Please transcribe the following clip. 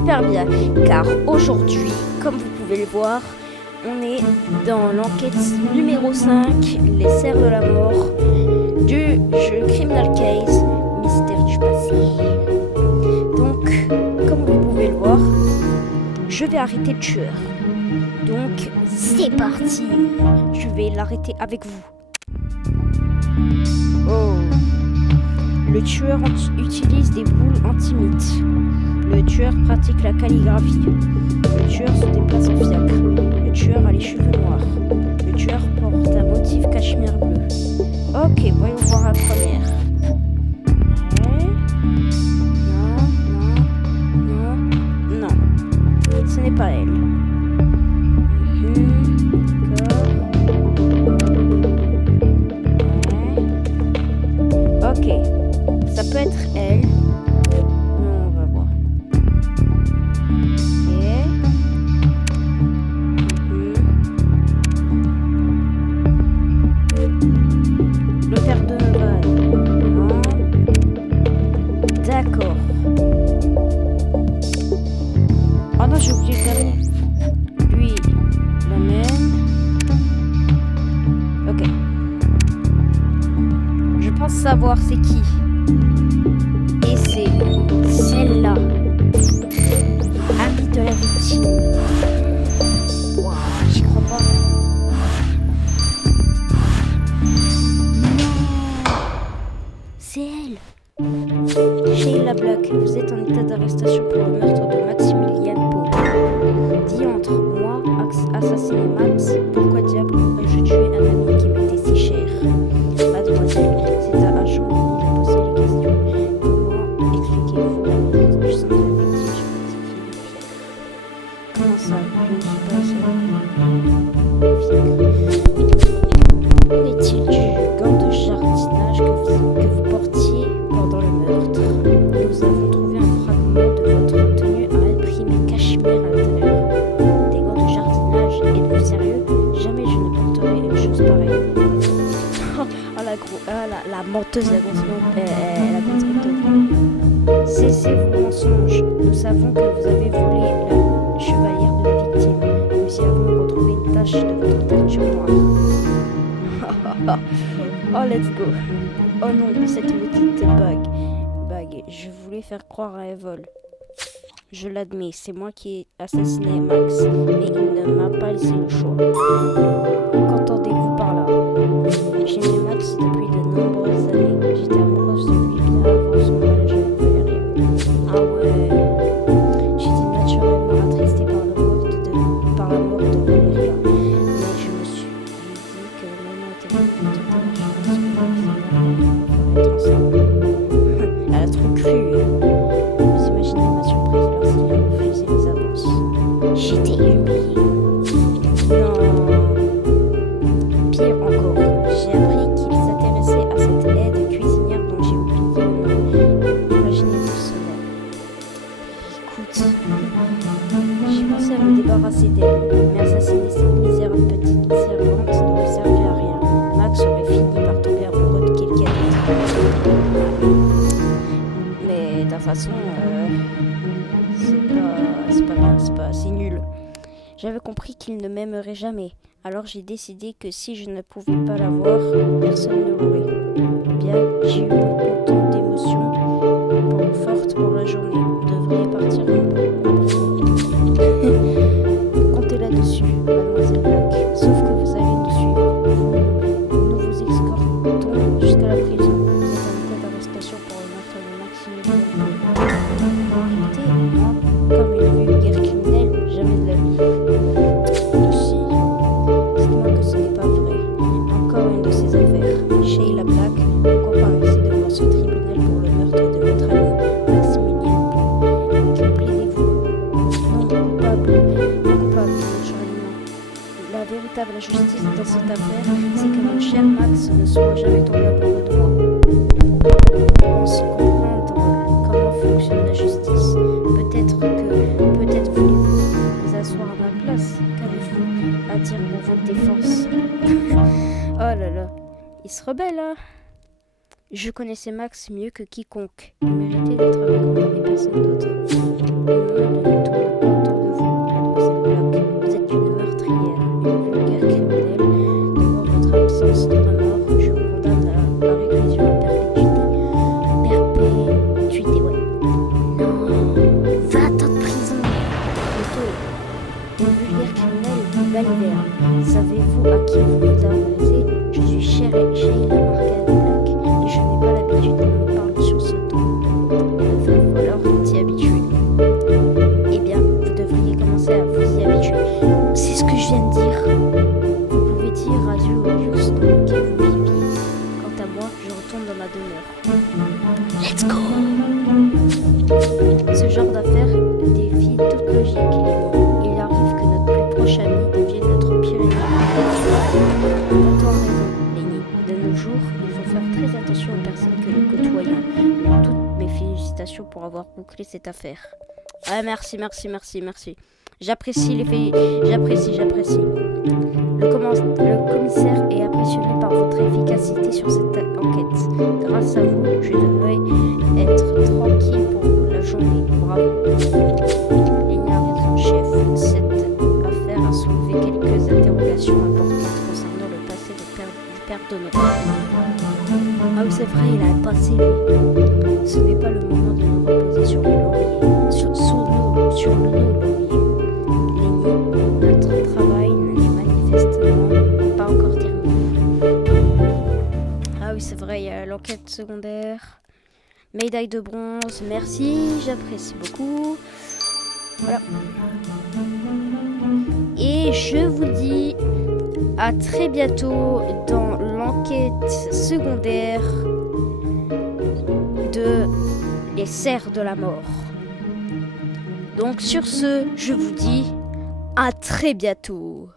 super bien, car aujourd'hui, comme vous pouvez le voir, on est dans l'enquête numéro 5, les serres de la mort, du jeu Criminal Case, Mystère du passé. Donc, comme vous pouvez le voir, je vais arrêter le tueur. Donc, c'est parti. Je vais l'arrêter avec vous. Oh. Le tueur utilise des boules anti-mythes. Le tueur pratique la calligraphie. Le tueur se déplace en fiacre. Le tueur a les cheveux noirs. Le tueur porte un motif cachemire bleu. Ok, voyons voir la première. Non. Ce n'est pas elle. Ok, ça peut être elle. On va voir. Ok. Le père Donovan. Non. D'accord. Oh non, j'ai oublié le dernier. Lui, la même. Ok. Je pense savoir c'est qui. Et c'est celle-là. Amie de la victime. Waouh, j'y crois pas. Non, c'est elle. Sheila Black, vous êtes en état d'arrestation pour le meurtre de Maximilian Poe. Diantre, moi, assassiné Max, pourquoi diable aurais-je tué un ami qui m'était si cher? Mademoiselle, c'est à agent dont j'ai posé les questions. Comment expliquez-vous la mort du sang de la victime? Comment ça? Je ne suis pas seule. Qu'en est-il du gant de jardinage que vous portiez pendant le meurtre? Nous avons trouvé un fragment de votre tenue à imprimer cachemire à l'intérieur. Des gants de jardinage? Êtes-vous sérieux? Jamais je ne porterai une chose pareille. La menteuse, elle a cessez vos mensonges. Nous savons que vous avez volé la chevalière de la victime. Nous y avons retrouvé une tache de votre teinture noire. Oh, let's go. Oh non, cette maudite bague. Je voulais faire croire à un vol. Je l'admets, c'est moi qui ai assassiné Max, mais il ne m'a pas laissé le choix. Qu'entendez-vous par là? J'aimais Max depuis de nombreuses années. J'étais amoureuse de lui bien avant son mariage avec Valérie. Ah ouais. J'étais naturellement attristée par la mort de Valérie. Mais je me suis dit que le moment était venu de tenter la chance pour être ensemble. Elle a trop cru. Vous imaginez ma surprise lorsqu'il a refusé mes avances. J'étais humiliée. Non. Pire encore, j'ai appris qu'il s'intéressait à cette aide cuisinière dont j'ai oublié le nom. Imaginez-vous cela. Écoute, j'ai pensé à me débarrasser d'elle, mais assassiner cette misérable petite servante n'aurait servi à rien. Max aurait fini par tomber amoureux de quelqu'un d'autre. Mais de toute façon, c'est pas bien, c'est nul. J'avais compris qu'il ne m'aimerait jamais. Alors j'ai décidé que si je ne pouvais pas la voir, personne ne l'aurait. Bien, j'ai eu mon compte d'émotions fortes pour la journée. Vous devriez partir un peu. Comptez là-dessus, Mademoiselle Black. Sauf que vous allez nous suivre. Nous vous escortons jusqu'à la prison. Vous êtes en état d'arrestation pour le meurtre de Maximilian Poe. Arrêtez, moi, comme une vulgaire criminelle, jamais de la vie. Dites-moi que ce n'est pas vrai. Encore une de ces affaires. Sheila Black, vous comparaissez devant ce tribunal pour le meurtre de votre ami Maximilien Poe. Que plaidez-vous? Non, coupable, naturellement. La véritable injustice dans cette affaire, c'est que mon cher Max ne soit jamais tombé amoureux de moi. On sait comprendre comment fonctionne la justice. Peut-être voulez-vous vous asseoir à ma place. Qu'avez-vous à dire pour votre défense? Oh là là, il se rebelle, hein? Je connaissais Max mieux que quiconque. Il méritait d'être avec moi et personne d'autre. Le monde ne tourne pas autour de vous, mademoiselle Black. Vous êtes une meurtrière, une vulgaire criminelle. Devant votre absence de remords, je vous condamne à la réclusion à perpétuité. Perpétuité, ouais. Non, 20 ans de prison. Plutôt, une vulgaire criminelle et une baliverne. Savez-vous à qui vous vous adressez? Je suis Sheila Morgan Black et je n'ai pas l'habitude qu'on me parle sur ce ton. Il va falloir t'y habituer. Eh bien, vous devriez commencer à vous y habituer. C'est ce que je viens de dire. Vous pouvez dire adieu au lieu dans lequel vous viviez. Quant à moi, je retourne dans ma demeure. Let's go! Ce genre d'affaire défie toute logique. Il arrive que notre plus proche ami devienne notre pire ennemi. T'as raison, Lenny. De nos jours, il faut faire très attention aux personnes que nous côtoyons. Toutes mes félicitations pour avoir bouclé cette affaire. Ah, merci. J'apprécie j'apprécie. Le commissaire est impressionné par votre efficacité sur cette enquête. Grâce à vous, je devrais être tranquille pour la journée. Bravo. Lenny a raison, chef. Cette affaire a soulevé quelques interrogations importantes concernant le passé du père Donovan. Ah oui, c'est vrai, il a un passé, lui. Ce n'est pas le moment de nous reposer sur les lauriers. Sur le laurier. Lenny, notre travail n'est manifestement pas encore terminé. Ah oui, c'est vrai, il y a l'enquête secondaire. Médaille de bronze, merci, j'apprécie beaucoup. Voilà. Et je vous dis à très bientôt dans l'enquête secondaire de Les Serres de la Mort. Donc sur ce, je vous dis à très bientôt.